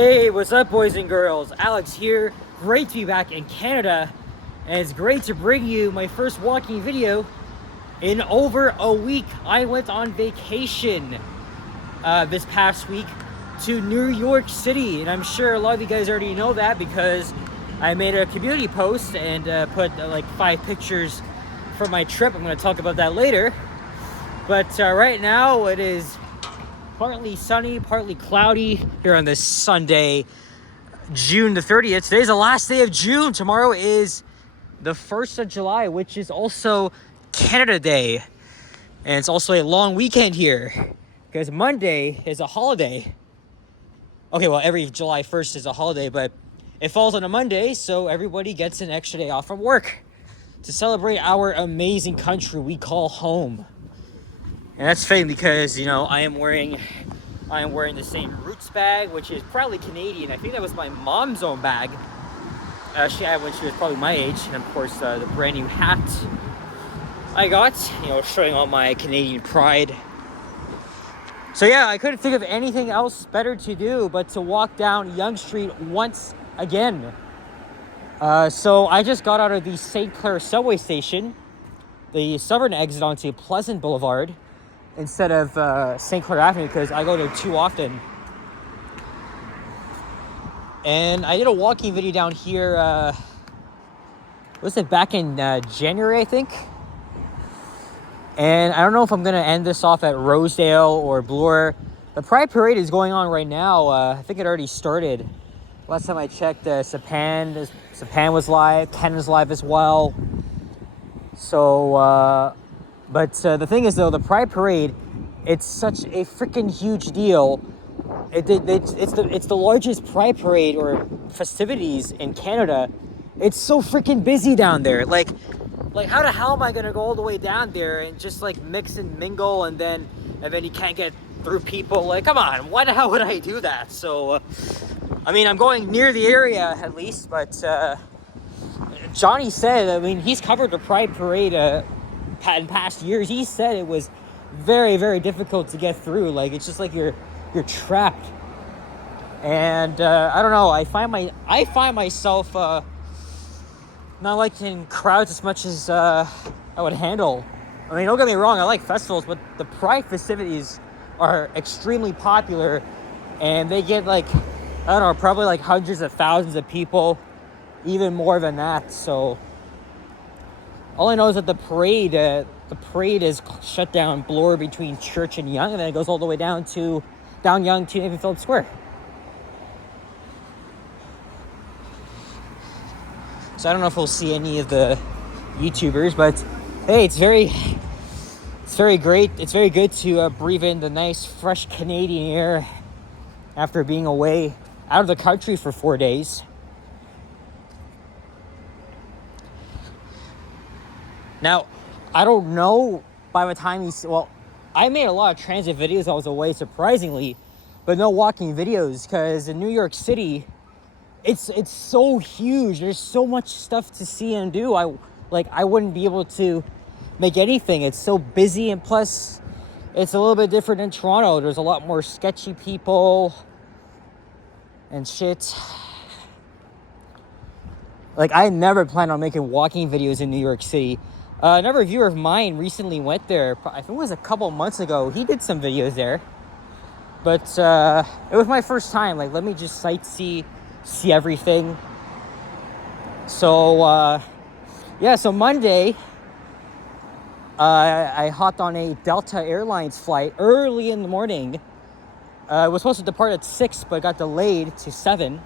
Hey, what's up, boys and girls? Alex here. Great to be back in Canada, and it's great to bring you my first walking video in over a week. I went on vacation this past week to New York City, and I'm sure a lot of you guys already know that because I made a community post and put like 5 pictures from my trip. I'm going to talk about that later. But right now it is partly sunny, partly cloudy here on this Sunday, June the 30th. Today's the last day of June. Tomorrow is the 1st of July, which is also Canada Day. And it's also a long weekend here because Monday is a holiday. Okay, well, every July 1st is a holiday, but it falls on a Monday, so everybody gets an extra day off from work to celebrate our amazing country we call home. And that's fitting because, you know, I am wearing the same Roots bag, which is probably Canadian. I think that was my mom's own bag. She had when she was probably my age. And of course, the brand new hat I got, you know, showing all my Canadian pride. So yeah, I couldn't think of anything else better to do but to walk down Yonge Street once again. So I just got out of the St. Clair subway station, the southern exit onto Pleasant Boulevard, instead of St. Clair Avenue because I go there too often. And I did a walking video down here, was it back in January, I think? And I don't know if I'm going to end this off at Rosedale or Bloor. The Pride Parade is going on right now. I think it already started. Last time I checked, Sapan was live, Ken was live as well. So, but the thing is, though, the Pride Parade, it's such a freaking huge deal. It's the largest Pride Parade or festivities in Canada. It's so freaking busy down there. Like how the hell am I gonna go all the way down there and just like mix and mingle and then you can't get through people? Like, come on, why the hell would I do that? So, I mean, I'm going near the area at least, but Johnny said, I mean, he's covered the Pride Parade in past years. He said it was very, very difficult to get through. Like, it's just like you're trapped. And I don't know. I find myself not liking crowds as much as I would handle. I mean, don't get me wrong. I like festivals, but the Pride festivities are extremely popular, and they get like, I don't know, probably like hundreds of thousands of people, even more than that. So all I know is that the parade is shut down Bloor between Church and Yonge, and then it goes all the way down Yonge to Nathan Phillips Square. So I don't know if we'll see any of the YouTubers, but hey, it's very great. It's very good to breathe in the nice, fresh Canadian air after being away out of the country for 4 days. Now, I don't know by the time I made a lot of transit videos while I was away, surprisingly, but no walking videos because in New York City, it's so huge. There's so much stuff to see and do. I wouldn't be able to make anything. It's so busy, and plus, it's a little bit different in Toronto. There's a lot more sketchy people and shit. Like, I never planned on making walking videos in New York City. Another viewer of mine recently went there. I think it was a couple months ago. He did some videos there. But it was my first time. Like, let me just sightsee, see everything. So, so Monday, I hopped on a Delta Airlines flight early in the morning. I was supposed to depart at 6, but got delayed to 7.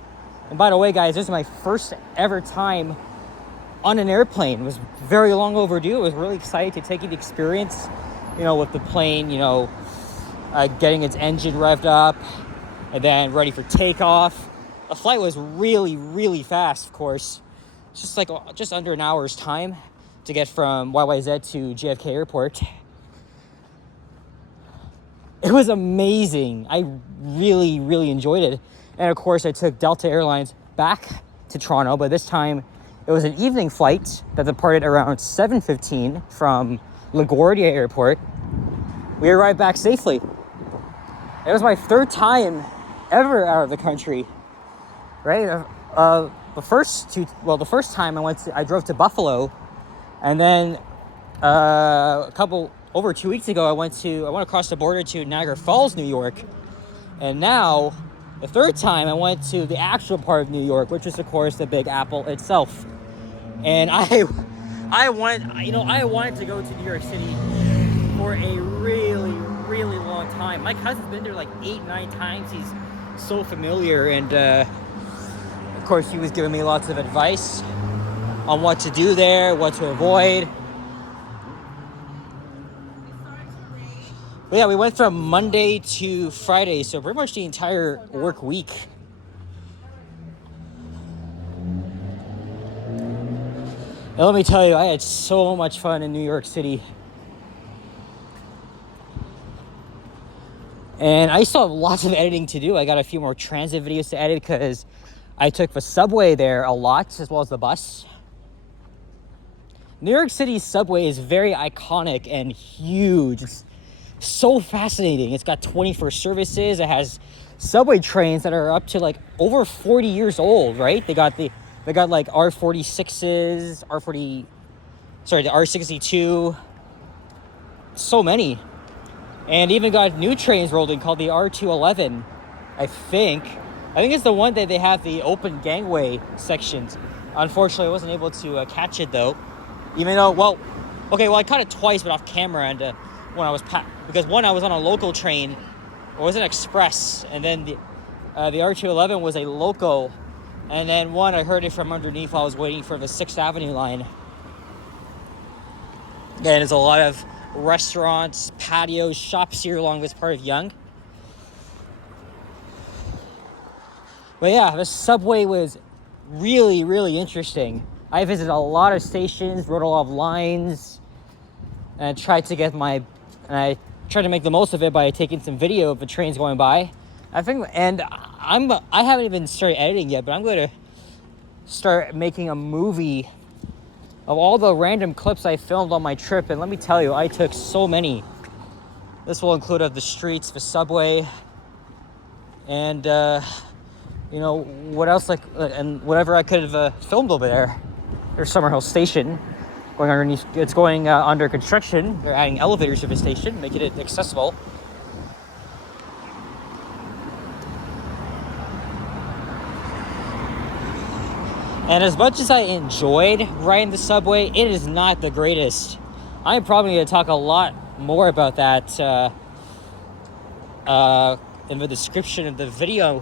And by the way, guys, this is my first ever time on an airplane. It was very long overdue. I was really excited to take the experience, you know, with the plane, you know, getting its engine revved up and then ready for takeoff. The flight was really, really fast, of course. Just under an hour's time to get from YYZ to JFK Airport. It was amazing. I really, really enjoyed it. And of course, I took Delta Airlines back to Toronto, but this time it was an evening flight that departed around 7:15 from LaGuardia Airport. We arrived back safely. It was my 3rd time ever out of the country. right? The first time I drove to Buffalo, and then over 2 weeks ago, I went across the border to Niagara Falls, New York, and now the third time I went to the actual part of New York, which is of course the Big Apple itself. And I wanted to go to New York City for a really, really long time. My cousin's been there like 8-9 times. He's so familiar, and of course he was giving me lots of advice on what to do there, what to avoid. But yeah, we went from Monday to Friday, so pretty much the entire work week. And let me tell you, I had so much fun in New York City. And I still have lots of editing to do. I got a few more transit videos to edit because I took the subway there a lot, as well as the bus. New York City's subway is very iconic and huge. It's so fascinating. It's got 24 services. It has subway trains that are up to like over 40 years old, right? They got like R46s, the R62. So many. And even got new trains rolled in called the R211, I think. I think it's the one that they have the open gangway sections. Unfortunately, I wasn't able to catch it though. Even though, I caught it twice, but off camera, and when I was because one, I was on a local train, it was an express, and then the R211 was a local, and then one, I heard it from underneath while I was waiting for the 6th Avenue line. And there's a lot of restaurants, patios, shops here along this part of Yonge. But yeah, the subway was really, really interesting. I visited a lot of stations, rode a lot of lines, and I tried to make the most of it by taking some video of the trains going by. I haven't even started editing yet, but I'm going to start making a movie of all the random clips I filmed on my trip, and let me tell you, I took so many. This will include of the streets, the subway, and what else, and whatever I could have filmed over there. There's Summerhill Station going underneath. It's going under construction. They're adding elevators to the station, making it accessible. And as much as I enjoyed riding the subway, it is not the greatest. I'm probably going to talk a lot more about that in the description of the video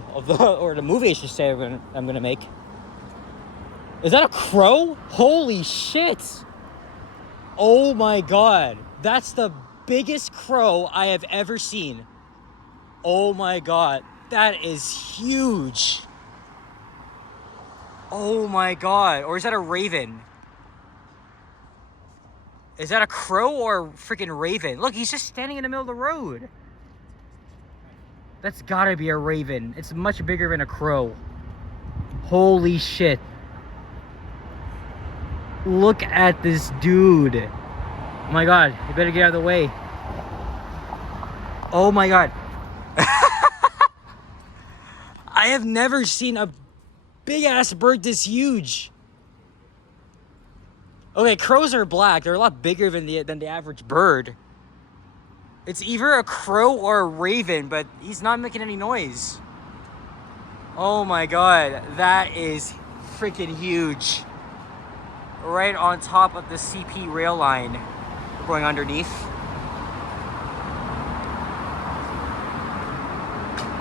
or the movie, I should say, I'm going to make. Is that a crow? Holy shit! Oh my god, that's the biggest crow I have ever seen. Oh my god, that is huge. Oh my god, or is that a raven? Is that a crow or a freaking raven? Look, he's just standing in the middle of the road. That's gotta be a raven. It's much bigger than a crow. Holy shit. Look at this dude. Oh my god, you better get out of the way. Oh my god. I have never seen a big ass bird this huge. Okay, crows are black. They're a lot bigger than the average bird. It's either a crow or a raven, but he's not making any noise. Oh my god, that is freaking huge. Right on top of the CP rail line. We're going underneath.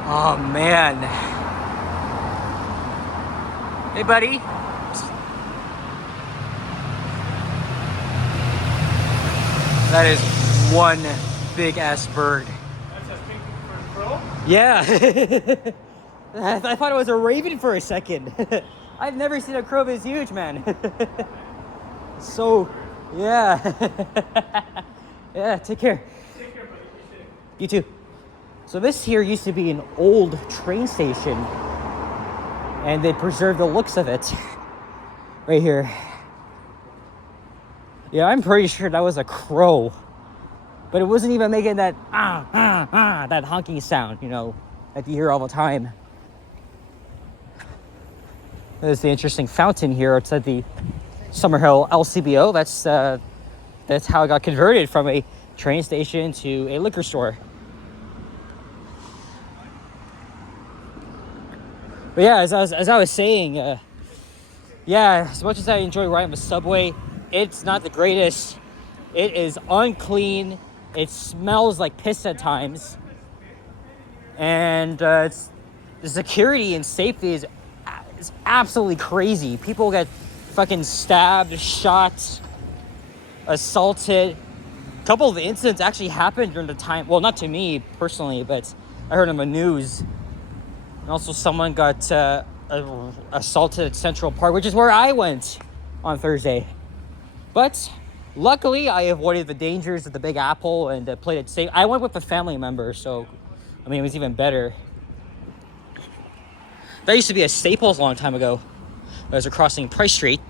Oh man. Hey buddy. That is one big ass bird. That's a pink for a crow? Yeah. I thought it was a raven for a second. I've never seen a crow this huge, man. So, yeah. Yeah, take care. Take care, buddy. You too. So this here used to be an old train station, and they preserved the looks of it. Right here. Yeah, I'm pretty sure that was a crow. But it wasn't even making that that honking sound, that you hear all the time. There's the interesting fountain here outside the Summerhill LCBO. That's how it got converted from a train station to a liquor store. But yeah, as I was saying, yeah, as much as I enjoy riding the subway, it's not the greatest. It is unclean. It smells like piss at times. And the security and safety is absolutely crazy. People get fucking stabbed, shot, assaulted. A couple of incidents actually happened during the time. Well, not to me personally, but I heard on the news. And also someone got assaulted at Central Park, which is where I went on Thursday. But luckily, I avoided the dangers of the Big Apple and played it safe. I went with a family member, so, I mean, it was even better. That used to be a Staples a long time ago. As we're crossing Price Street.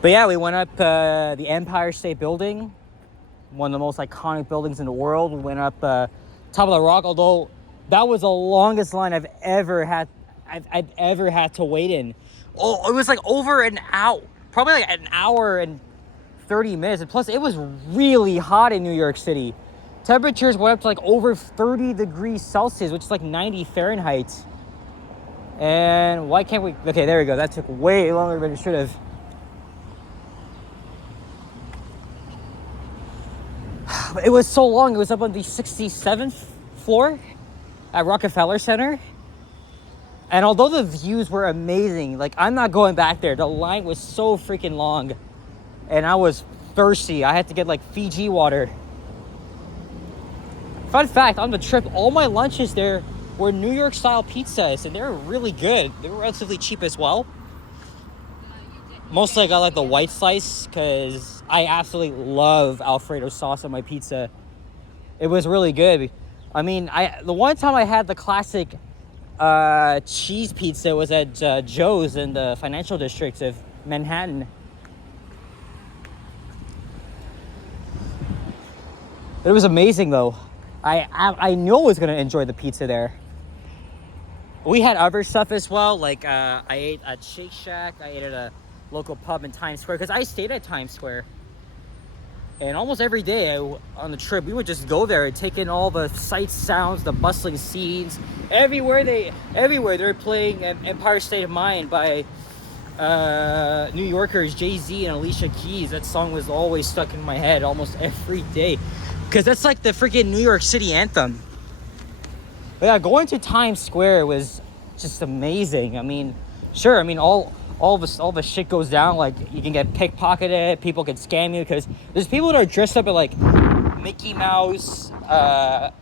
But yeah, we went up the Empire State Building, one of the most iconic buildings in the world. We went up top of the rock, although that was the longest line I've ever had to wait in. Oh, it was like over an hour, probably like an hour and 30 minutes. And plus, it was really hot in New York City. Temperatures went up to like over 30 degrees Celsius, which is like 90 Fahrenheit. And why can't we? Okay, there we go. That took way longer than it should have. It was so long. It was up on the 67th floor at Rockefeller Center. And although the views were amazing, like, I'm not going back there. The line was so freaking long. And I was thirsty. I had to get like Fiji water. Fun fact, on the trip, all my lunches there were New York style pizzas, and they were really good. They were relatively cheap as well. Mostly I got like the white slice because I absolutely love Alfredo sauce on my pizza. It was really good. I mean, the one time I had the classic cheese pizza was at Joe's in the financial district of Manhattan. It was amazing though. I knew I was gonna enjoy the pizza there. We had other stuff as well, like I ate at Shake Shack, I ate at a local pub in Times Square, because I stayed at Times Square. And almost every day on the trip, we would just go there and take in all the sights, sounds, the bustling scenes. Everywhere they're playing Empire State of Mind by New Yorkers, Jay-Z and Alicia Keys. That song was always stuck in my head almost every day, because that's like the freaking New York City anthem. But yeah, going to Times Square was just amazing. I mean, sure, I mean, all the shit goes down. Like, you can get pickpocketed, people can scam you, because there's people that are dressed up at like Mickey Mouse,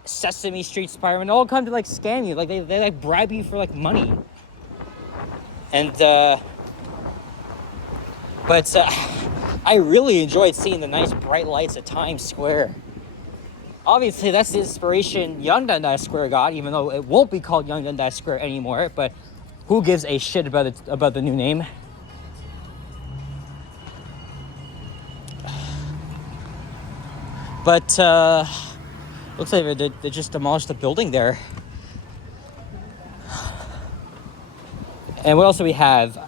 Sesame Street, Spider-Man. They all come to like scam you. Like they like bribe you for like money. And but I really enjoyed seeing the nice bright lights at Times Square. Obviously, that's the inspiration Yonge Square got, even though it won't be called Yonge Square anymore. But who gives a shit about the new name? But looks like they just demolished the building there. And what else do we have?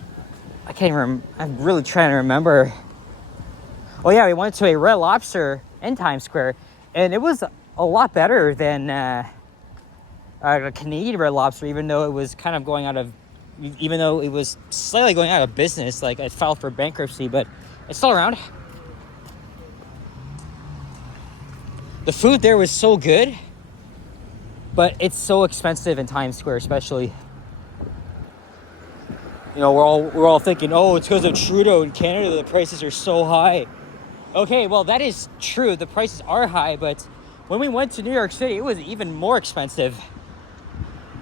I can't remember. I'm really trying to remember. Oh yeah, we went to a Red Lobster in Times Square, and it was a lot better than a Canadian Red Lobster, even though it was kind of even though it was slightly going out of business, like it filed for bankruptcy, but it's still around. The food there was so good, but it's so expensive in Times Square, especially. You know, we're all thinking, oh, it's because of Trudeau in Canada, the prices are so high. Okay, well, that is true. The prices are high, but when we went to New York City, it was even more expensive.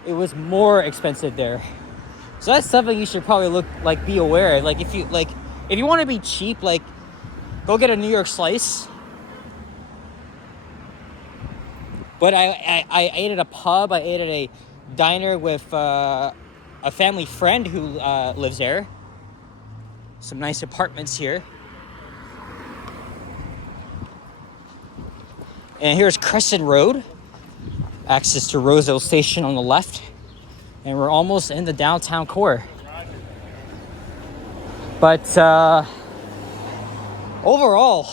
It was more expensive there. So that's something you should probably be aware. Like, if you want to be cheap, like, go get a New York slice. But I ate at a pub. I ate at a diner with a family friend who lives there. Some nice apartments here. And here's Crescent Road. Access to Roseville Station on the left. And we're almost in the downtown core. But overall,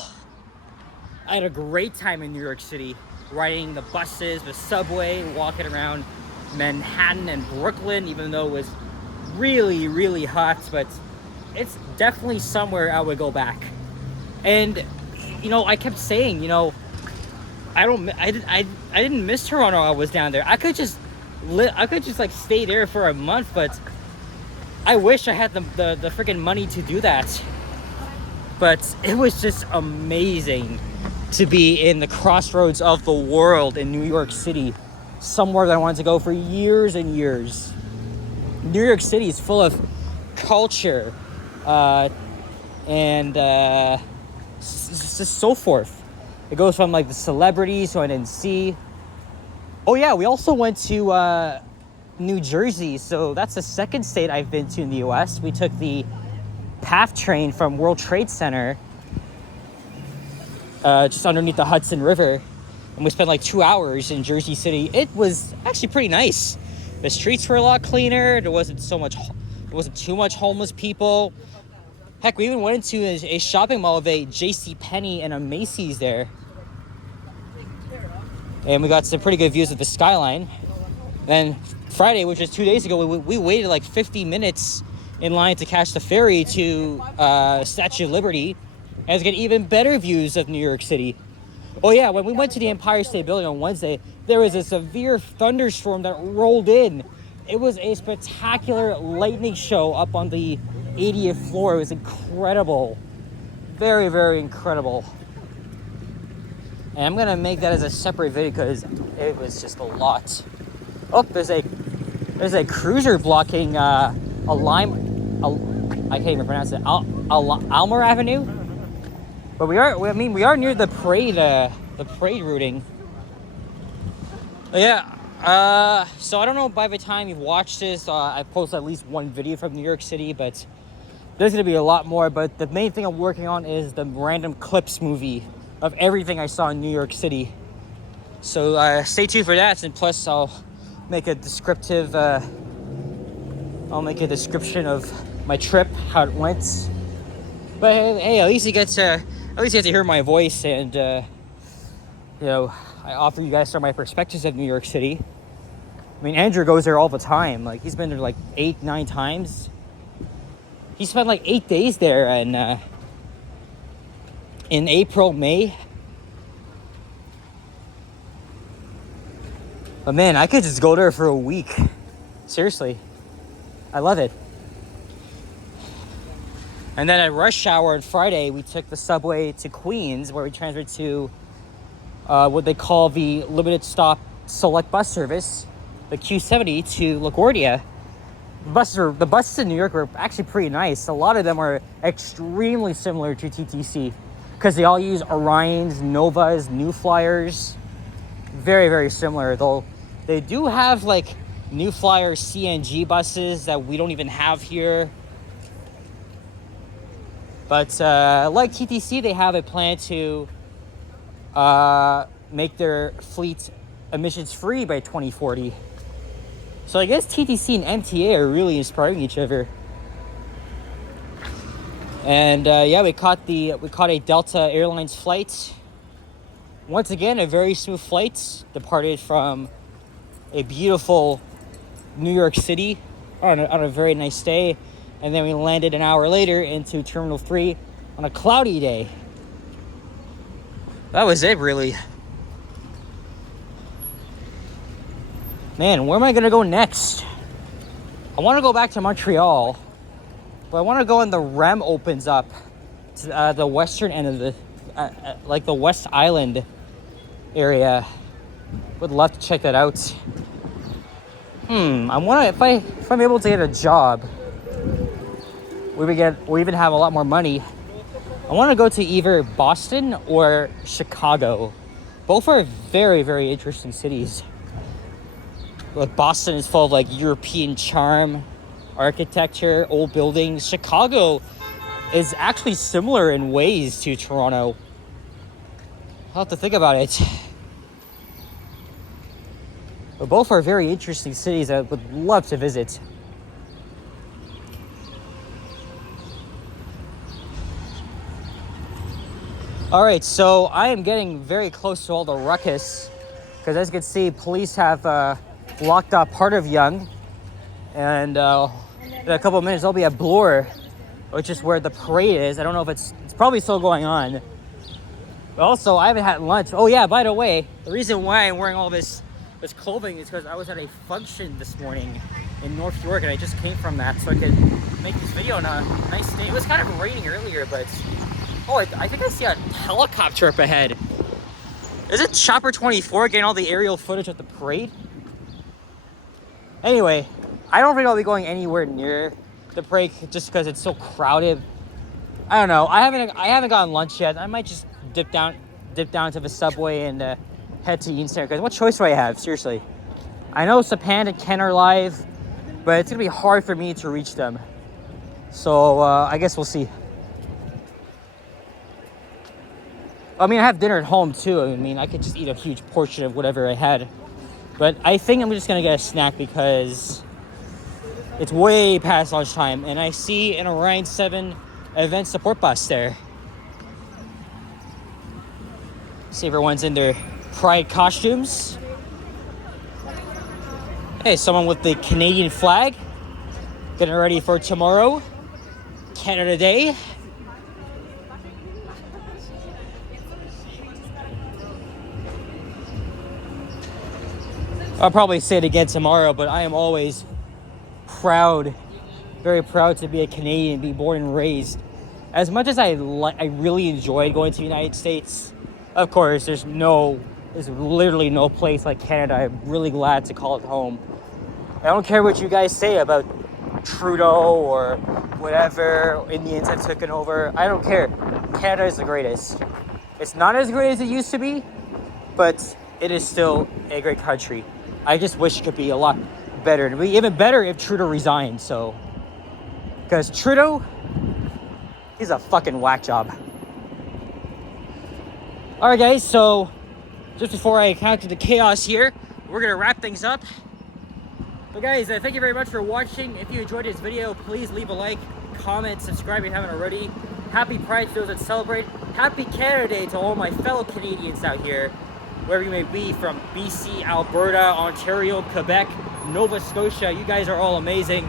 I had a great time in New York City. Riding the buses, the subway, walking around Manhattan and Brooklyn, even though it was really, really hot. But it's definitely somewhere I would go back. And, you know, I kept saying, you know, I didn't miss Toronto while I was down there. I could just like stay there for a month, but I wish I had the freaking money to do that. But it was just amazing to be in the crossroads of the world in New York City, somewhere that I wanted to go for years and years. New York City is full of culture and just so forth. It goes from like the celebrities who I didn't see. Oh yeah, we also went to New Jersey. So that's the second state I've been to in the US. We took the PATH train from World Trade Center just underneath the Hudson River. And we spent like 2 hours in Jersey City. It was actually pretty nice. The streets were a lot cleaner. There wasn't too much homeless people. Heck, we even went into a shopping mall of a JCPenney and a Macy's there. And we got some pretty good views of the skyline. Then Friday, which was 2 days ago, we waited like 50 minutes in line to catch the ferry to Statue of Liberty and to get even better views of New York City. Oh yeah, when we went to the Empire State Building on Wednesday, there was a severe thunderstorm that rolled in. It was a spectacular lightning show up on the 80th floor. It was incredible. Very, very incredible. And I'm gonna make that as a separate video because it was just a lot. Oh, there's a cruiser blocking I can't even pronounce it. Almer Avenue. But we are near the parade routing. But yeah. So I don't know by the time you've watched this, I posted at least one video from New York City, but there's gonna be a lot more. But the main thing I'm working on is the random clips movie of everything I saw in New York City. So stay tuned for that, and plus I'll make a description of my trip, how it went. But hey, at least you get to hear my voice, and you know, I offer you guys some of my perspectives of New York City. I mean, Andrew goes there all the time. Like, he's been there like 8-9 times. He spent like 8 days there, and in April, May. But man, I could just go there for a week. Seriously. I love it. And then at rush hour on Friday, we took the subway to Queens, where we transferred to what they call the limited stop select bus service, the Q70 to LaGuardia. The buses in New York were actually pretty nice. A lot of them are extremely similar to TTC because they all use Orions, Novas, New Flyers. Very, very similar. Though they do have like New Flyer CNG buses that we don't even have here. But like TTC, they have a plan to make their fleet emissions free by 2040. So I guess TTC and MTA are really inspiring each other. And yeah, we caught a Delta Airlines flight. Once again, a very smooth flight. Departed from a beautiful New York City on a very nice day. And then we landed an hour later into Terminal 3 on a cloudy day. That was it, really. Man, where am I going to go next? I want to go back to Montreal. But I want to go when the REM opens up to the western end of the... like the West Island area. Would love to check that out. I want to... If I'm able to get a job... we even have a lot more money. I want to go to either Boston or Chicago. Both are very, very interesting cities. Like, Boston is full of like European charm, architecture, old buildings. Chicago is actually similar in ways to Toronto. I'll have to think about it. But both are very interesting cities I would love to visit. All right, so I am getting very close to all the ruckus because, as you can see, police have blocked off part of Yonge, and in a couple of minutes there'll be a Bloor, which is where the parade is. I don't know if it's probably still going on. But also, I haven't had lunch. Oh yeah, by the way, the reason why I'm wearing all this clothing is because I was at a function this morning in North York, and I just came from that, so I could make this video on a nice day. It was kind of raining earlier, but oh, I think I see a helicopter up ahead. Is it Chopper 24 getting all the aerial footage of the parade? Anyway, I don't think I'll be going anywhere near the parade just because it's so crowded. I don't know. I haven't gotten lunch yet. I might just dip down to the subway and head to Eaton Center. Because what choice do I have? Seriously. I know Sapan and Ken are live, but it's gonna be hard for me to reach them. So I guess we'll see. I mean, I have dinner at home too. I mean, I could just eat a huge portion of whatever I had. But I think I'm just gonna get a snack because it's way past lunchtime, and I see an Orion 7 event support bus there. See, everyone's in their pride costumes. Hey, someone with the Canadian flag, getting ready for tomorrow, Canada Day. I'll probably say it again tomorrow, but I am always proud, very proud to be a Canadian, be born and raised. As much as I really enjoyed going to the United States, of course, there's literally no place like Canada. I'm really glad to call it home. I don't care what you guys say about Trudeau or whatever, Indians have taken over. I don't care. Canada is the greatest. It's not as great as it used to be, but it is still a great country. I just wish it could be a lot better. It'd be even better if Trudeau resigned, so. Because Trudeau, he's a fucking whack job. Alright guys, so just before I counter the chaos here, we're going to wrap things up. So guys, thank you very much for watching. If you enjoyed this video, please leave a like, comment, subscribe if you haven't already. Happy Pride to those that celebrate. Happy Canada Day to all my fellow Canadians out here, wherever you may be, from BC, Alberta, Ontario, Quebec, Nova Scotia. You guys are all amazing.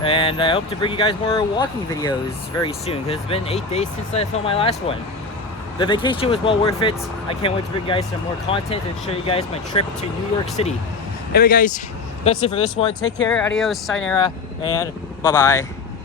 And I hope to bring you guys more walking videos very soon, because it's been 8 days since I filmed my last one. The vacation was well worth it. I can't wait to bring you guys some more content and show you guys my trip to New York City. Anyway guys, that's it for this one. Take care, adios, sayonara, and bye-bye.